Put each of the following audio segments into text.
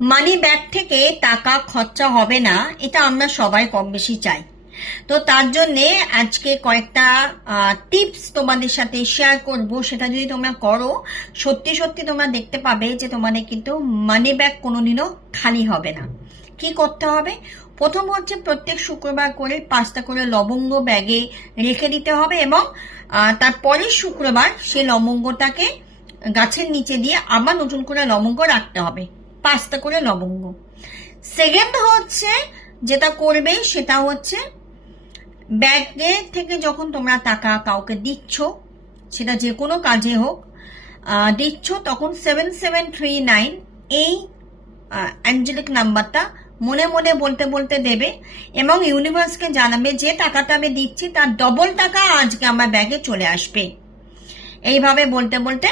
Money bag থেকে টাকা খরচা হবে না, এটা আমরা সবাই কম বেশি চাই। তো তার জন্য আজকে কয়েকটা টিপস তোমাদের সাথে শেয়ার করব। সেটা যদি তোমরা করো, সত্যি সত্যি তোমরা দেখতে পাবে যে তোমাদের কিন্তু মানি ব্যাগ কোনোদিনও খালি হবে না। কি করতে হবে? প্রথম হচ্ছে প্রত্যেক শুক্রবার করে 5টা করে লবঙ্গ ব্যাগে রেখে দিতে হবে, এবং তারপরের শুক্রবার সেই লবঙ্গটাকে গাছের নিচে দিয়ে আবার নতুন করে লবঙ্গ রাখতে হবে, 5টা করে লবঙ্গ। সেকেন্ড হচ্ছে যেটা করবে সেটা হচ্ছে ব্যাগে থেকে যখন তোমরা টাকা কাউকে দিচ্ছ, সেটা যে কোনো কাজে হোক দিচ্ছ, তখন 7739 এই অ্যাঞ্জেলিক নাম্বারটা মনে মনে বলতে বলতে দেবে, এবং ইউনিভার্সকে জানাবে যে টাকাটা আমি দিচ্ছি তার ডবল টাকা আজকে আমার ব্যাগে চলে আসবে। এইভাবে বলতে বলতে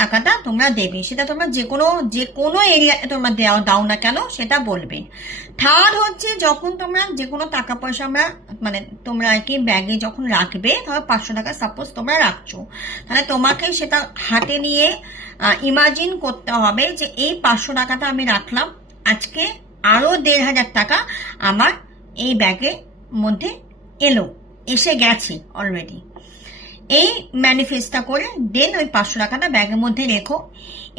টাকাটা তোমরা দেবে। সেটা তোমরা যে কোনো এরিয়াতে তোমরা দাও না কেন সেটা বলবে। থার্ড হচ্ছে যখন তোমরা যে কোনো টাকা পয়সা আমরা মানে তোমরা আর কি ব্যাগে যখন রাখবে, ধরো 500 টাকা সাপোজ তোমরা রাখছো, তাহলে তোমাকে সেটা হাতে নিয়ে ইমাজিন করতে হবে যে এই 500 টাকাটা আমি রাখলাম, আজকে আরো 1500 টাকা আমার এই ব্যাগের মধ্যে এসে গেছে অলরেডি। এই ম্যানিফেস্টটা করে দেন ওই 500 টাকাটা ব্যাগের মধ্যে রেখো।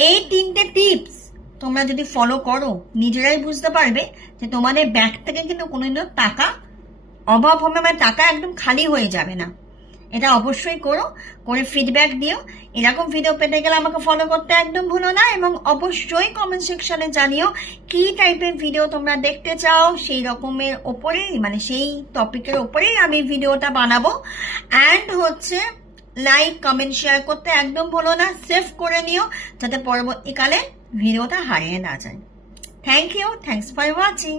এই 3টে টিপস তোমরা যদি ফলো করো, নিজেরাই বুঝতে পারবে যে তোমাদের ব্যাগ থেকে কিন্তু কোনোদিনও টাকা অভাব হবে, মানে টাকা একদম খালি হয়ে যাবে না। এটা অবশ্যই করে ফিডব্যাক দিও। এরকম ভিডিও পেতে গেলে আমাকে ফলো করতে একদম ভুলো না, এবং অবশ্যই কমেন্ট সেকশনে জানিও কি টাইপের ভিডিও তোমরা দেখতে চাও। সেই রকমের ওপরেই মানে সেই টপিকের ওপরেই আমি ভিডিওটা বানাবো। অ্যান্ড হচ্ছে লাইক কমেন্ট শেয়ার করতে একদম ভুলো না, সেভ করে নিও যাতে পরবর্তীকালে ভিডিওটা হারিয়ে না যায়। Thank you, thanks for watching.